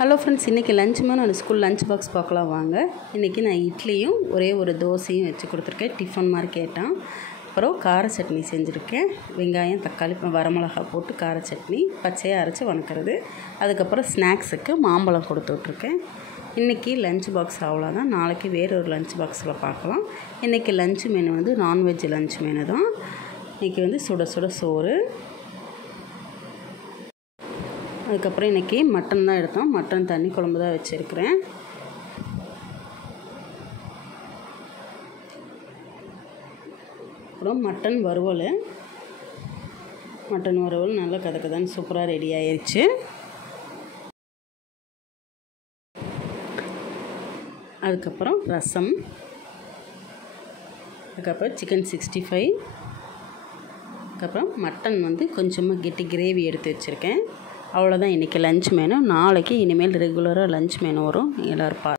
Hello friends, இன்றைக்கி லஞ்சுமா நான் school lunch box பார்க்கலாம் வாங்க. இன்றைக்கி நான் இட்லியும் ஒரே ஒரு தோசையும் வச்சு கொடுத்துருக்கேன். டிஃபன் மாதிரி கேட்டான். அப்புறம் கார சட்னி செஞ்சுருக்கேன். வெங்காயம், தக்காளி, வரமிளகா போட்டு கார சட்னி பச்சையாக அரைச்சி வணக்கிறது. அதுக்கப்புறம் ஸ்நாக்ஸுக்கு மாம்பழம் கொடுத்து விட்ருக்கேன். இன்றைக்கி லஞ்ச் பாக்ஸ் அவ்வளோதான். நாளைக்கு வேறு ஒரு லஞ்ச் பாக்ஸில் பார்க்கலாம். இன்றைக்கி lunch menu non veg lunch menu தான். இன்றைக்கி சுட சுட சோறு. அதுக்கப்புறம் இன்றைக்கி மட்டன் தான் எடுத்தோம். மட்டன் தண்ணி குழம்பு தான் வச்சுருக்கிறேன். அப்புறம் மட்டன் வறுவல் நல்லா கதக்கதான்னு சூப்பராக ரெடி ஆயிடுச்சு. அதுக்கப்புறம் ரசம், அதுக்கப்புறம் சிக்கன் 65, அதுக்கப்புறம் மட்டன் கொஞ்சமாக கெட்டி கிரேவி எடுத்து வச்சுருக்கேன். அவ்வளோதான் இன்றைக்கி லஞ்ச் மெனு. நாளைக்கு இனிமேல் ரெகுலராக லஞ்ச் மெனு வரும். எல்லோரும்